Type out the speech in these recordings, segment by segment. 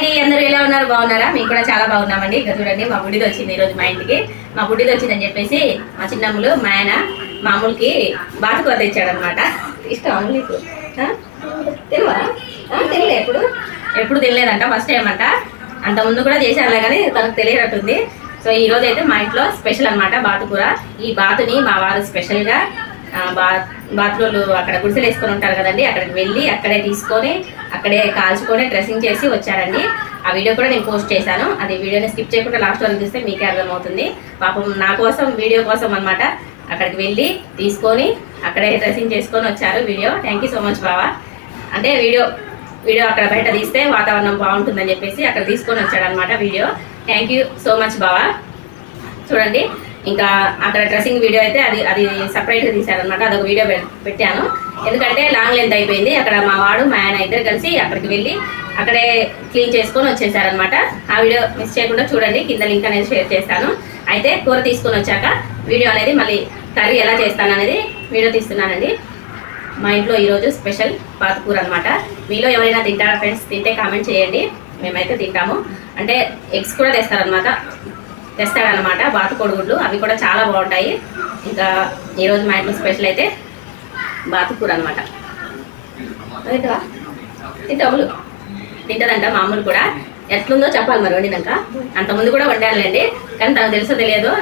అండి అందరూ ఎలా ఉన్నారు? బాగున్నారా? మేము కూడా చాలా బాగున్నామండి. ఇక చూడండి మా బుడ్డిది వచ్చింది ఈరోజు మా ఇంటికి. మా బుడ్డిది వచ్చిందని చెప్పేసి మా చిన్నమ్ములు మా ఆయన మామూలుకి బాతుకూర తెచ్చాడనమాట ఇష్టం అమ్ములకు తెలివా తెలియలే ఎప్పుడు? ఎప్పుడు తెలియలేదంట ఫస్ట్ టైం అంట. అంత ముందు కూడా చేశాను కానీ తనకు తెలియనట్టుంది. సో ఈ రోజు అయితే మా ఇంట్లో స్పెషల్ అన్నమాట బాతుకూర ఈ బాతుని మా వారు స్పెషల్గా బాత్ బాత్రూమ్లు అక్కడ గుడిసెలు వేసుకొని ఉంటారు కదండి అక్కడికి వెళ్ళి అక్కడే తీసుకొని అక్కడే కాల్చుకొని డ్రెస్సింగ్ చేసి వచ్చారండి. ఆ వీడియో కూడా నేను పోస్ట్ చేశాను. అది వీడియోని స్కిప్ చేయకుండా లాస్ట్ వరకు చూస్తే మీకే అర్థమవుతుంది. పాపం నా కోసం వీడియో కోసం అన్నమాట అక్కడికి వెళ్ళి తీసుకొని అక్కడే డ్రెస్సింగ్ చేసుకొని వచ్చారు video. Thank you so much బావా. అంటే వీడియో వీడియో అక్కడ బయట తీస్తే వాతావరణం బాగుంటుందని చెప్పేసి అక్కడ తీసుకొని వచ్చాడనమాట video. Thank you so much బావా. చూడండి ఇంకా అక్కడ డ్రెస్సింగ్ వీడియో అయితే అది అది సపరేట్గా తీశారనమాట అదొక వీడియో పె- పెట్టాను. ఎందుకంటే లాంగ్ లెంత్ అయిపోయింది. అక్కడ మా వాడు మా ఆయన ఇద్దరు కలిసి అక్కడికి వెళ్ళి అక్కడే క్లీన్ చేసుకొని వచ్చేసారనమాట ఆ వీడియో మిస్ చేయకుండా చూడండి. కింద లింక్ అనేది షేర్ చేస్తాను. అయితే కూర తీసుకొని వచ్చాక వీడియో అనేది మళ్ళీ కర్రీ ఎలా చేస్తాను అనేది వీడియో తీస్తున్నానండి. మా ఇంట్లో ఈరోజు స్పెషల్ పాతకూర అనమాట మీలో ఎవరైనా తింటారా ఫ్రెండ్స్ తింటే కామెంట్ చేయండి. మేమైతే తింటాము. అంటే ఎగ్స్ కూడా తెస్తారనమాట తెస్తాడనమాట బాతుకొడుగుడ్లు అవి కూడా చాలా బాగుంటాయి. ఇంకా ఈరోజు మా ఇంట్లో స్పెషల్ అయితే బాతుకూర అనమాట తింటాములు తింటదంట మామూలు కూడా. ఎట్లుందో చెప్పాలి మరి వండినాక. అంతకుముందు కూడా వండాలండి కానీ తనకు తెలుసో తెలియదు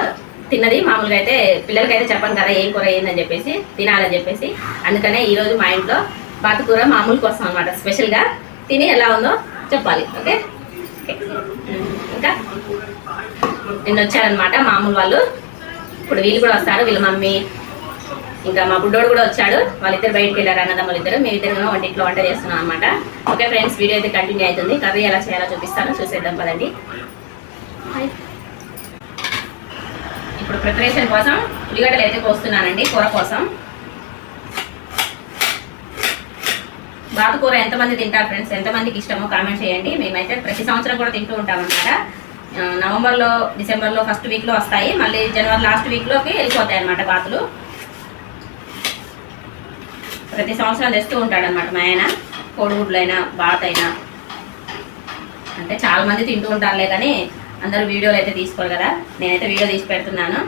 తిన్నది. మామూలుగా అయితే పిల్లలకైతే చెప్పాను కదా ఏం కూర ఏందని చెప్పేసి తినాలని చెప్పేసి. అందుకనే ఈరోజు మా ఇంట్లో బాతుకూర మామూలు కోసం అనమాట స్పెషల్గా తిని ఎలా ఉందో చెప్పాలి. ఓకే. ఇంకా? నిన్న వచ్చారనమాట మామూలు వాళ్ళు. ఇప్పుడు వీళ్ళు కూడా వస్తారు వీళ్ళ మమ్మీ ఇంకా మా బుడ్డోడు కూడా వచ్చాడు. వాళ్ళిద్దరు బయటికి వెళ్ళారు అన్నదమ్ములు ఇద్దరు. మేము ఇద్దరు వంటింట్లో వంట చేస్తున్నాం అనమాట ఓకే ఫ్రెండ్స్ వీడియో అయితే కంటిన్యూ అవుతుంది. కర్రీ ఎలా చేయాలో చూపిస్తాను. చూసేద్దాం పదండి. ఇప్పుడు ప్రిపరేషన్ కోసం ఉల్లిగడ్డలు అయితే కోస్తున్నానండి కూర కోసం. బాతుకూర ఎంతమంది తింటారు ఫ్రెండ్స్? ఎంతమందికి ఇష్టమో కామెంట్ చేయండి. మేమైతే ప్రతి సంవత్సరం కూడా తింటూ ఉంటాం అనమాట నవంబర్లో డిసెంబర్లో ఫస్ట్ వీక్లో వస్తాయి. మళ్ళీ జనవరి లాస్ట్ వీక్లోకి వెళ్ళిపోతాయి అనమాట బాతులు ప్రతి సంవత్సరం తెస్తూ ఉంటాడనమాట మా ఆయన. కోడిగుడ్లైనా బాత్ అయినా అంటే చాలామంది తింటూ ఉంటారులే కానీ అందరూ వీడియోలు అయితే తీసుకోరు కదా. నేనైతే వీడియో తీసి పెడుతున్నాను.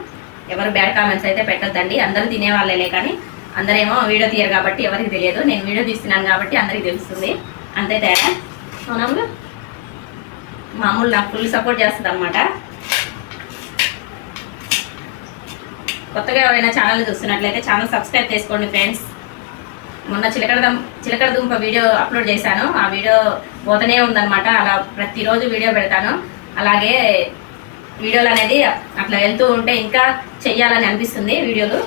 ఎవరు బ్యాడ్ కామెంట్స్ అయితే పెట్టద్దండి. అందరూ తినేవాళ్ళేలే కానీ అందరేమో వీడియో తీయరు కాబట్టి ఎవరికి తెలియదు. నేను వీడియో తీస్తున్నాను కాబట్టి అందరికీ తెలుస్తుంది. అంతే తేడా. అవునా మామూలు నాకు ఫుల్ సపోర్ట్ చేస్తుంది అనమాట కొత్తగా ఎవరైనా ఛానల్ చూస్తున్నట్లయితే ఛానల్ సబ్స్క్రైబ్ చేసుకోండి ఫ్రెండ్స్ మొన్న చిలకడ చిలకడ దుంప వీడియో అప్లోడ్ చేశాను. ఆ వీడియో పోతూనే ఉందన్నమాట. అలా ప్రతిరోజు వీడియో పెడతాను. అలాగే వీడియోలు అనేది అట్లా వెళ్తూ ఉంటే ఇంకా చెయ్యాలని అనిపిస్తుంది వీడియోలు.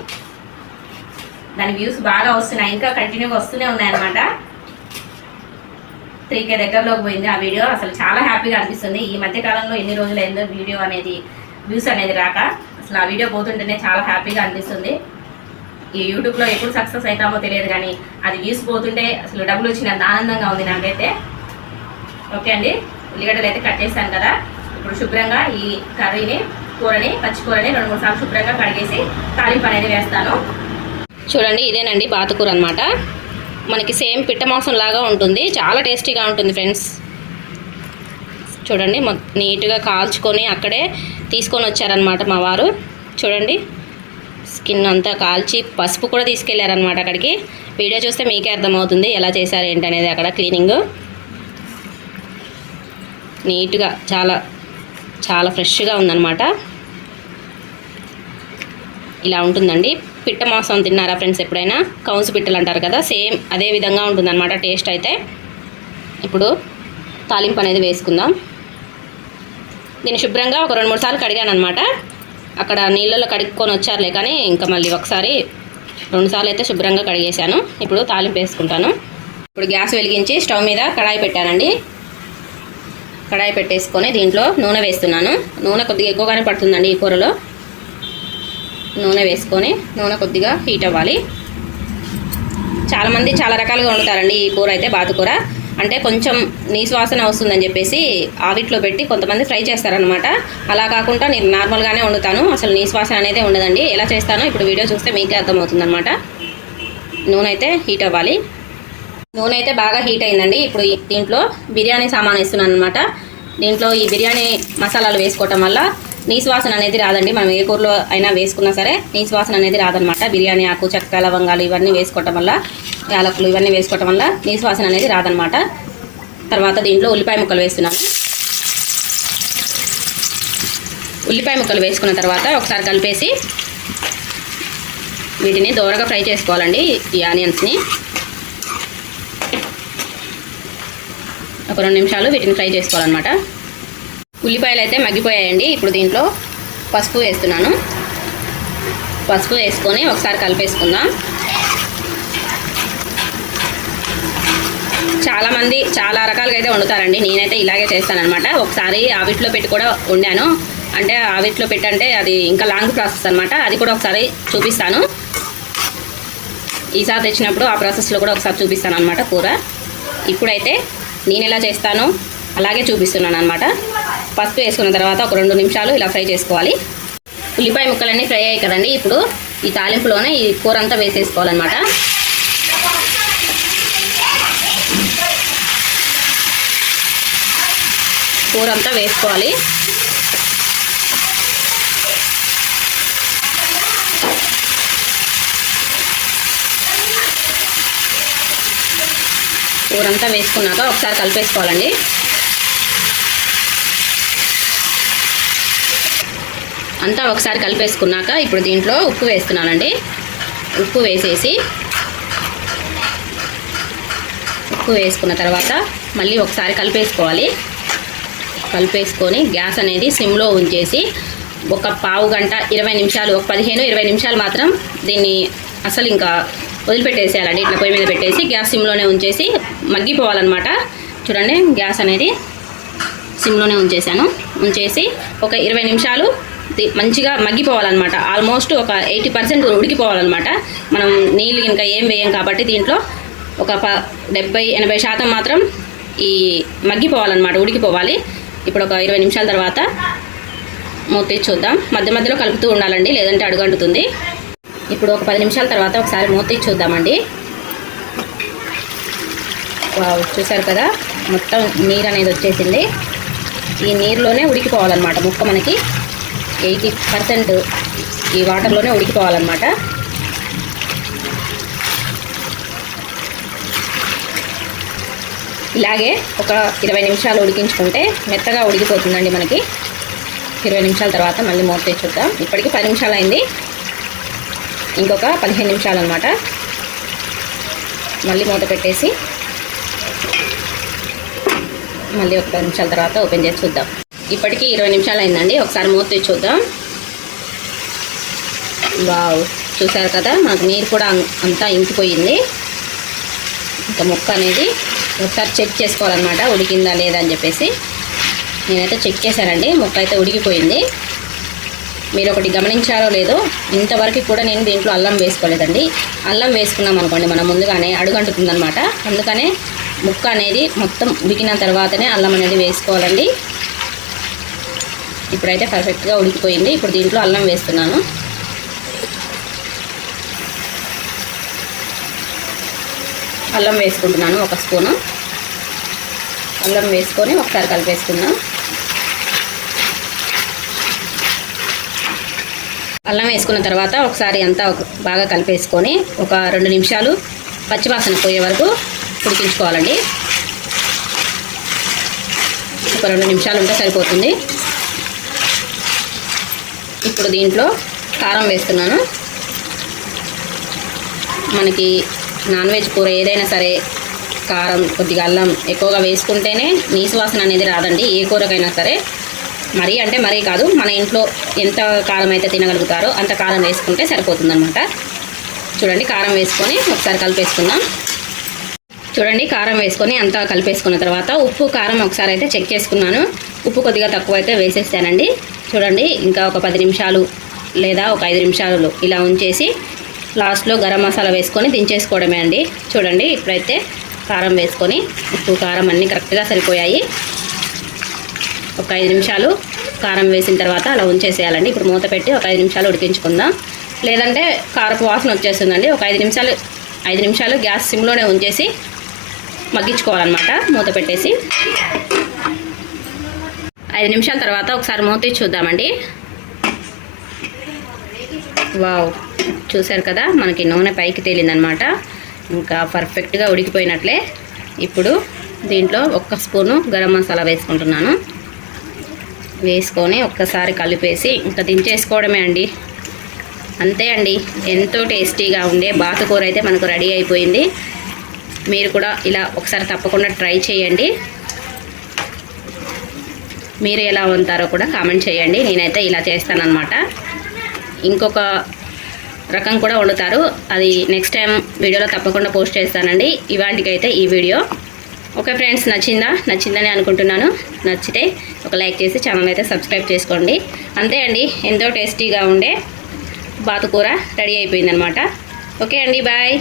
దాని వ్యూస్ బాగా వస్తున్నాయి. ఇంకా కంటిన్యూగా వస్తూనే ఉన్నాయన్నమాట. త్రీకే దగ్గరలోకి పోయింది. ఆ వీడియో అసలు చాలా హ్యాపీగా అనిపిస్తుంది. ఈ మధ్య కాలంలో ఎన్ని రోజులు అయిందో వీడియో అనేది వ్యూస్ అనేది రాక అసలు ఆ వీడియో పోతుంటేనే చాలా హ్యాపీగా అనిపిస్తుంది. ఈ యూట్యూబ్లో ఎప్పుడు సక్సెస్ అవుతామో తెలియదు కానీ అది వ్యూస్ పోతుంటే అసలు డబ్బులు వచ్చినంత ఆనందంగా ఉంది నాకైతే. ఓకే అండి. ఉల్లిగడ్డలు అయితే కట్ చేశాను కదా. ఇప్పుడు శుభ్రంగా ఈ కర్రీని కూరని పచ్చి కూరని రెండు మూడు సార్లు శుభ్రంగా కడిగేసి తాలింపు అనేది వేస్తాను. చూడండి ఇదేనండి బాతకూర అనమాట మనకి సేమ్ పిట్ట మాంసం లాగా ఉంటుంది. చాలా టేస్టీగా ఉంటుంది ఫ్రెండ్స్. చూడండి నీట్గా కాల్చుకొని అక్కడే తీసుకొని వచ్చారనమాట మా వారు. చూడండి స్కిన్ అంతా కాల్చి పసుపు కూడా తీసుకెళ్ళారనమాట అక్కడికి. వీడియో చూస్తే మీకే అర్థమవుతుంది ఎలా చేశారు ఏంటనేది అక్కడ క్లీనింగ్. నీట్గా చాలా చాలా ఫ్రెష్గా ఉందన్నమాట. ఇలా ఉంటుందండి. పిట్ట మాంసం తిన్నారా ఫ్రెండ్స్ ఎప్పుడైనా? కౌన్స్ పిట్టలు అంటారు కదా సేమ్ అదే విధంగా ఉంటుందన్నమాట టేస్ట్ అయితే. ఇప్పుడు తాలింపు అనేది వేసుకుందాం. దీన్ని శుభ్రంగా ఒక రెండు మూడు సార్లు కడిగాను అనమాట అక్కడ నీళ్ళలో కడుక్కొని వచ్చారులే కానీ ఇంకా మళ్ళీ ఒకసారి రెండు సార్లు అయితే శుభ్రంగా కడిగేశాను. ఇప్పుడు తాలింపు వేసుకుంటాను. ఇప్పుడు గ్యాస్ వెలిగించి స్టవ్ మీద కడాయి పెట్టానండి. కడాయి పెట్టేసుకొని దీంట్లో నూనె వేస్తున్నాను. నూనె కొద్దిగా ఎక్కువగానే పడుతుందండి ఈ కూరలో. నూనె వేసుకొని నూనె కొద్దిగా హీట్ అవ్వాలి. చాలామంది చాలా రకాలుగా వండుతారండి ఈ కూర అయితే బాతుకూర అంటే కొంచెం నీసువాసన వస్తుందని చెప్పేసి ఆవిట్లో పెట్టి కొంతమంది ఫ్రై చేస్తారనమాట అలా కాకుండా నేను నార్మల్గానే వండుతాను. అసలు నీసువాసన అనేది ఉండదండి. ఎలా చేస్తానో ఇప్పుడు వీడియో చూస్తే మీకే అర్థమవుతుందనమాట నూనె అయితే హీట్ అవ్వాలి. నూనె అయితే బాగా హీట్ అయిందండి. ఇప్పుడు దీంట్లో బిర్యానీ సామాన్ వేస్తున్నాను అనమాట దీంట్లో ఈ బిర్యానీ మసాలాలు వేసుకోవటం వల్ల నీసువాసన అనేది రాదండి. మనం ఏ కూరలో అయినా వేసుకున్నా సరే నీసువాసన అనేది రాదనమాట. బిర్యానీ ఆకు చెక్క లవంగాలు ఇవన్నీ వేసుకోవటం వల్ల యాలకులు ఇవన్నీ వేసుకోవటం వల్ల నీసువాసన అనేది రాదనమాట. తర్వాత దీంట్లో ఉల్లిపాయ ముక్కలు వేస్తున్నాను. ఉల్లిపాయ ముక్కలు వేసుకున్న తర్వాత ఒకసారి కలిపేసి వీటిని దోరగా ఫ్రై చేసుకోవాలండి ఈ ఆనియన్స్ని. ఒక రెండు నిమిషాలు వీటిని ఫ్రై చేసుకోవాలన్నమాట. ఉల్లిపాయలు అయితే మగ్గిపోయాయండి. ఇప్పుడు దీంట్లో పసుపు వేస్తున్నాను. పసుపు వేసుకొని ఒకసారి కలిపేసుకుందాం. చాలామంది చాలా రకాలుగా అయితే వండుతారండి. నేనైతే ఇలాగే చేస్తానన్నమాట. ఒకసారి ఆవిట్లో పెట్టి కూడా వండాను. అంటే ఆవిట్లో పెట్టంటే అది ఇంకా లాంగ్ ప్రాసెస్ అనమాట అది కూడా ఒకసారి చూపిస్తాను. ఈసారి తెచ్చినప్పుడు ఆ ప్రాసెస్లో కూడా ఒకసారి చూపిస్తాను అనమాట కూర. ఇప్పుడైతే నేను ఎలా చేస్తానో అలాగే చూపిస్తున్నాను అనమాట పసుపు వేసుకున్న తర్వాత ఒక రెండు నిమిషాలు ఇలా ఫ్రై చేసుకోవాలి. ఉల్లిపాయ ముక్కలన్నీ ఫ్రై అయ్యాయి కదండి ఇప్పుడు ఈ తాలింపులోనే ఈ కూర అంతా వేసేసుకోవాలన్నమాట. కూర అంతా వేసుకోవాలి. కూరంతా వేసుకున్నాక ఒకసారి కలిపేసుకోవాలండి. అంతా ఒకసారి కలిపేసుకున్నాక ఇప్పుడు దీంట్లో ఉప్పు వేస్తున్నానండి. ఉప్పు వేసేసి ఉప్పు వేసుకున్న తర్వాత మళ్ళీ ఒకసారి కలిపేసుకోవాలి. కలిపేసుకొని గ్యాస్ అనేది సిమ్లో ఉంచేసి ఒక పావు గంట ఇరవై నిమిషాలు ఒక పదిహేను ఇరవై నిమిషాలు మాత్రం దీన్ని అసలు ఇంకా వదిలిపెట్టేసేయాలండి. ఇట్లా పొయ్యి మీద పెట్టేసి గ్యాస్ సిమ్లోనే ఉంచేసి మగ్గిపోవాలన్నమాట. చూడండి గ్యాస్ అనేది సిమ్లోనే ఉంచేసాను ఉంచేసి ఒక ఇరవై నిమిషాలు మంచిగా మగ్గిపోవాలన్నమాట. ఆల్మోస్ట్ ఒక ఎయిటీ పర్సెంట్ ఉడికిపోవాలన్నమాట. మనం నీళ్ళు ఇంకా ఏం వేయం కాబట్టి దీంట్లో ఒక ప డెబ్బై ఎనభై శాతం మాత్రం ఈ మగ్గిపోవాలన్నమాట ఉడికిపోవాలి. ఇప్పుడు ఒక ఇరవై నిమిషాల తర్వాత మూత చూద్దాం. మధ్య మధ్యలో కలుపుతూ ఉండాలండి లేదంటే అడుగంటుతుంది. ఇప్పుడు ఒక పది నిమిషాల తర్వాత ఒకసారి మూత చూద్దామండి. వావ్, చూసారు కదా? మొత్తం నీరు అనేది వచ్చేసింది. ఈ నీరులోనే ఉడికిపోవాలన్నమాట ముక్క మనకి. ఎయిటీ పర్సెంట్ ఈ వాటర్లోనే ఉడికిపోవాలన్నమాట. ఇలాగే ఒక ఇరవై నిమిషాలు ఉడికించుకుంటే మెత్తగా ఉడికిపోతుందండి మనకి. ఇరవై నిమిషాల తర్వాత మళ్ళీ మూత తెచ్చుద్దాం ఇప్పటికి పది నిమిషాలు అయింది ఇంకొక పదిహేను నిమిషాలు అనమాట మళ్ళీ మూత పెట్టేసి మళ్ళీ ఒక పది నిమిషాల తర్వాత ఓపెన్ చేసి చూద్దాం. ఇప్పటికీ ఇరవై నిమిషాలు అయిందండి ఒకసారి మూత చూద్దాం. వావ్ చూసారు కదా? మనకు నీరు కూడా అంతా ఇంకిపోయింది. ఇంకా ముక్క అనేది ఒకసారి చెక్ చేసుకోవాలన్నమాట ఉడికిందా లేదా అని చెప్పేసి. నేనైతే చెక్ చేశానండి ముక్క అయితే ఉడికిపోయింది. మీరు ఒకటి గమనించారో లేదో ఇంతవరకు కూడా నేను దీంట్లో అల్లం వేసుకోలేదండి. అల్లం వేసుకున్నాం అనుకోండి మనం ముందుగానే అడుగంటుతుందనమాట అందుకనే ముక్క అనేది మొత్తం ఉడికిన తర్వాతనే అల్లం అనేది వేసుకోవాలండి. ఇప్పుడైతే పర్ఫెక్ట్గా ఉడికిపోయింది. ఇప్పుడు దీంట్లో అల్లం వేస్తున్నాను. అల్లం వేసుకుంటున్నాను ఒక స్పూను. అల్లం వేసుకొని ఒకసారి కలిపేసుకుందాం. అల్లం వేసుకున్న తర్వాత ఒకసారి అంతా బాగా కలిపేసుకొని ఒక రెండు నిమిషాలు పచ్చివాసన పోయే వరకు ఉడికించుకోవాలండి. ఒక రెండు నిమిషాలు ఉంటే సరిపోతుంది. ఇప్పుడు దీంట్లో కారం వేస్తున్నాను. మనకి నాన్ వెజ్ కూర ఏదైనా సరే కారం కొద్దిగా అల్లం ఎక్కువగా వేసుకుంటేనే నీసు వాసన అనేది రాదండి ఏ కూరకైనా సరే. మరీ అంటే మరీ కాదు మన ఇంట్లో ఎంత కారం అయితే తినగలుగుతారో అంత కారం వేసుకుంటే సరిపోతుందన్నమాట. చూడండి కారం వేసుకొని ఒకసారి కలిపేసుకుందాం. చూడండి కారం వేసుకొని అంతా కలిపేసుకున్న తర్వాత ఉప్పు కారం ఒకసారి అయితే చెక్ చేసుకున్నాను. ఉప్పు కొద్దిగా తక్కువ అయితే వేసేసానండి. చూడండి ఇంకా ఒక పది నిమిషాలు లేదా ఒక ఐదు నిమిషాలు ఇలా ఉంచేసి లాస్ట్లో గరం మసాలా వేసుకొని దించేసుకోవడమే అండి. చూడండి ఇప్పుడైతే కారం వేసుకొని ఉప్పు కారం అన్నీ కరెక్ట్గా సరిపోయాయి. ఒక ఐదు నిమిషాలు కారం వేసిన తర్వాత అలా ఉంచేసేయాలండి. ఇప్పుడు మూత పెట్టి ఒక ఐదు నిమిషాలు ఉడికించుకుందాం. లేదంటే కారపు వాసన వచ్చేస్తుందండి. ఒక ఐదు నిమిషాలు ఐదు నిమిషాలు గ్యాస్ సిమ్లోనే ఉంచేసి మగ్గించుకోవాలన్నమాట మూత పెట్టేసి. ఐదు నిమిషాల తర్వాత ఒకసారి మూత చూద్దామండి. వావ్ చూశారు కదా మనకి నూనె పైకి తేలిందనమాట. ఇంకా పర్ఫెక్ట్గా ఉడికిపోయినట్లే. ఇప్పుడు దీంట్లో ఒక్క స్పూను గరం మసాలా వేసుకుంటున్నాను. వేసుకొని ఒక్కసారి కలిపేసి ఇంకా దించేసుకోవడమే అండి. అంతే అండి ఎంతో టేస్టీగా ఉండే బాతుకూర అయితే మనకు రెడీ అయిపోయింది. మీరు కూడా ఇలా ఒకసారి తప్పకుండా ట్రై చేయండి. మీరు ఎలా వండుతారో కూడా కామెంట్ చేయండి. నేనైతే ఇలా చేస్తానన్నమాట. ఇంకొక రకం కూడా వండుతారు. అది నెక్స్ట్ టైం వీడియోలో తప్పకుండా పోస్ట్ చేస్తానండి. ఇవాంటికైతే ఈ వీడియో. ఓకే ఫ్రెండ్స్ నచ్చిందా? నచ్చిందని అనుకుంటున్నాను. నచ్చితే ఒక లైక్ చేసి ఛానల్ అయితే సబ్స్క్రైబ్ చేసుకోండి. అంతే అండి. ఎంతో టేస్టీగా ఉండే బాతుకూర రెడీ అయిపోయిందనమాట ఓకే అండి బాయ్